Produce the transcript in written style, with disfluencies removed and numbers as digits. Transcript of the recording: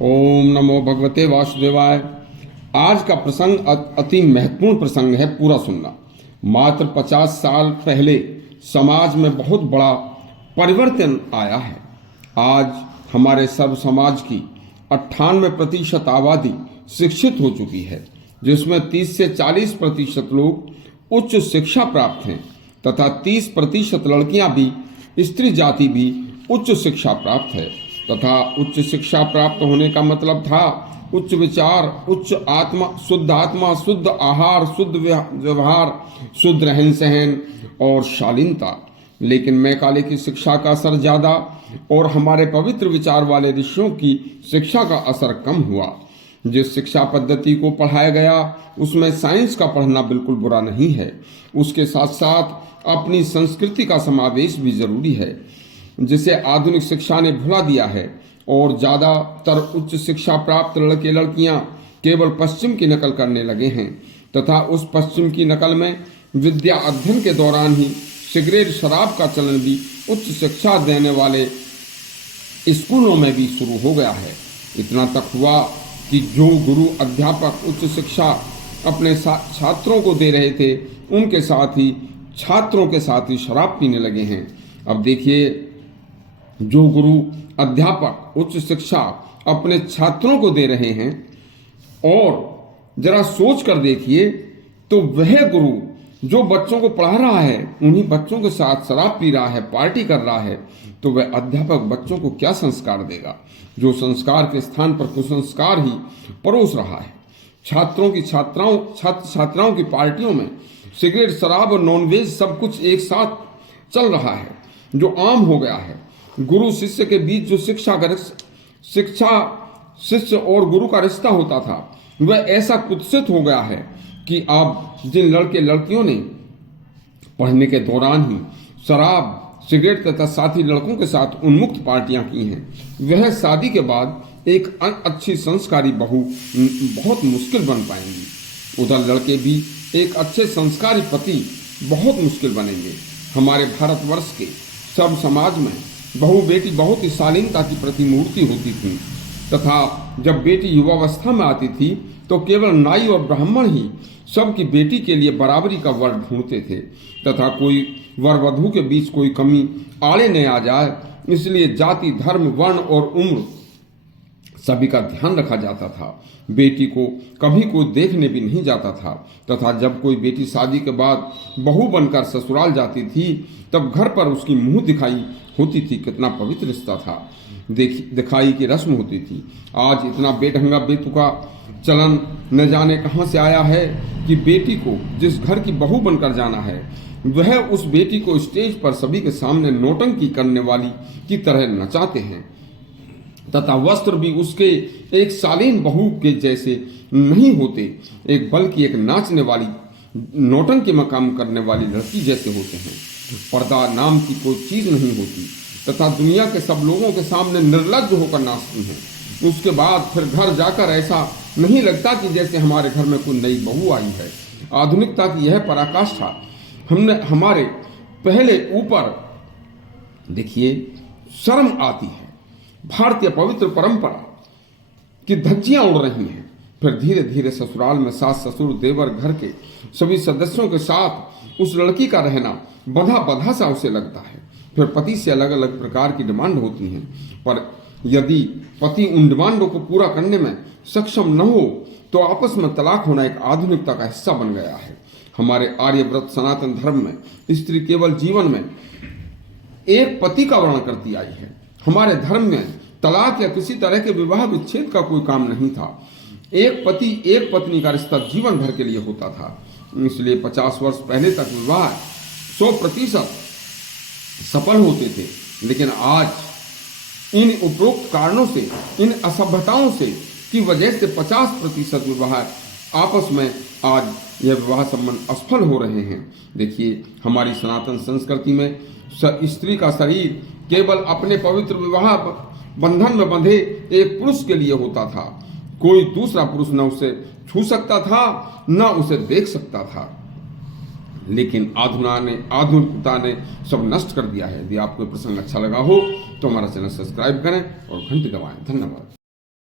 ओम नमो भगवते वासुदेवाय। आज का प्रसंग अति महत्वपूर्ण प्रसंग है, पूरा सुनना। मात्र 50 साल पहले समाज में बहुत बड़ा परिवर्तन आया है। आज हमारे सर्व समाज की 98% आबादी शिक्षित हो चुकी है, जिसमें 30 से 40% लोग उच्च शिक्षा प्राप्त हैं तथा 30% लड़कियां भी, स्त्री जाति भी उच्च शिक्षा प्राप्त है। तथा उच्च शिक्षा प्राप्त होने का मतलब था उच्च विचार, उच्च आत्मा, शुद्ध आहार, शुद्ध व्यवहार, शुद्ध रहन सहन और शालीनता। लेकिन मैकाले की शिक्षा का असर ज्यादा और हमारे पवित्र विचार वाले ऋषियों की शिक्षा का असर कम हुआ। जिस शिक्षा पद्धति को पढ़ाया गया उसमें साइंस का पढ़ना बिल्कुल बुरा नहीं है, उसके साथ साथ अपनी संस्कृति का समावेश भी जरूरी है, जिसे आधुनिक शिक्षा ने भुला दिया है। और ज्यादातर उच्च शिक्षा प्राप्त लड़के लड़कियां केवल पश्चिम की नकल करने लगे हैं तथा उस पश्चिम की नकल में विद्या अध्ययन के दौरान ही सिगरेट शराब का चलन भी उच्च शिक्षा देने वाले स्कूलों में भी शुरू हो गया है। इतना तक हुआ कि जो गुरु अध्यापक उच्च शिक्षा अपने छात्रों को दे रहे थे, उनके साथ ही छात्रों के साथ ही शराब पीने लगे हैं। अब देखिए, जो गुरु अध्यापक उच्च शिक्षा अपने छात्रों को दे रहे हैं, और जरा सोच कर देखिए तो वह गुरु जो बच्चों को पढ़ा रहा है, उन्हीं बच्चों के साथ शराब पी रहा है, पार्टी कर रहा है, तो वह अध्यापक बच्चों को क्या संस्कार देगा? जो संस्कार के स्थान पर कुसंस्कार ही परोस रहा है। छात्र छात्राओं की पार्टियों में सिगरेट, शराब और नॉनवेज सब कुछ एक साथ चल रहा है, जो आम हो गया है। गुरु शिष्य के बीच जो शिष्य और गुरु का रिश्ता होता था, वह ऐसा कुत्सित हो गया है कि अब जिन लड़के लड़कियों ने पढ़ने के दौरान ही शराब, सिगरेट तथा साथी लड़कों के साथ उन्मुक्त पार्टियां की हैं, वह शादी के बाद एक अच्छी संस्कारी बहू बहुत मुश्किल बन पाएंगी। उधर लड़के भी एक अच्छे संस्कारी पति बहुत मुश्किल बनेंगे। हमारे भारतवर्ष के सब समाज में बहू बेटी बहुत ही शालीनता की प्रतिमूर्ति होती थी तथा जब बेटी युवावस्था में आती थी तो केवल नाई और ब्राह्मण ही सबकी बेटी के लिए बराबरी का वर ढूंढते थे तथा कोई वर वधू के बीच कोई कमी आड़े न आ जाए, इसलिए जाति, धर्म, वर्ण और उम्र सभी का ध्यान रखा जाता था। बेटी को कभी कोई देखने भी नहीं जाता था तथा जब कोई बेटी शादी के बाद बहू बनकर ससुराल जाती थी तब घर पर उसकी मुंह दिखाई होती थी। कितना पवित्र रिश्ता था, दिखाई की रस्म होती थी। आज इतना बेढंगा बेतुका चलन न जाने कहां से आया है कि बेटी को जिस घर की बहू बनकर जाना है, वह उस बेटी को स्टेज पर सभी के सामने नौटंकी करने वाली की तरह नचाते हैं तथा वस्त्र भी उसके एक शालीन बहू के जैसे नहीं होते, बल्कि एक नाचने वाली, नौटंकी में काम करने वाली लड़की जैसे होते हैं। पर्दा नाम की कोई चीज नहीं होती तथा दुनिया के सब लोगों के सामने निर्लज्ज होकर नाचती हैं। उसके बाद फिर घर जाकर ऐसा नहीं लगता कि जैसे हमारे घर में कोई नई बहू आई है। आधुनिकता की यह पराकाष्ठा हमने हमारे पहले ऊपर देखिए शर्म आती है। भारतीय पवित्र परंपरा की धज्जियां उड़ रही हैं। फिर धीरे धीरे ससुराल में सास, ससुर, देवर, घर के सभी सदस्यों के साथ उस लड़की का रहना बंधा सा उसे लगता है। फिर पति से अलग अलग प्रकार की डिमांड होती हैं, पर यदि पति उन डिमांडों को पूरा करने में सक्षम न हो तो आपस में तलाक होना एक आधुनिकता का हिस्सा बन गया है। हमारे आर्यव्रत सनातन धर्म में स्त्री केवल जीवन में एक पति का वर्णन करती आई है। हमारे धर्म में तलाक या किसी तरह के विवाह विच्छेद का कोई काम नहीं था। एक पति एक पत्नी का रिश्ता जीवन भर के लिए होता था। इसलिए 50 वर्ष पहले तक विवाह 100% सफल होते थे, लेकिन आज इन उपरोक्त कारणों से, इन असभ्यताओं से की वजह से 50% विवाह आपस में आज यह विवाह संबंध असफल हो रहे हैं। देखिए, हमारी सनातन संस्कृति में स्त्री का शरीर केवल अपने पवित्र विवाह बंधन में बंधे एक पुरुष के लिए होता था। कोई दूसरा पुरुष न उसे छू सकता था, न उसे देख सकता था। लेकिन आधुनिकता ने सब नष्ट कर दिया है। यदि आपको प्रसंग अच्छा लगा हो तो हमारा चैनल सब्सक्राइब करें और घंटी दबाएं। धन्यवाद।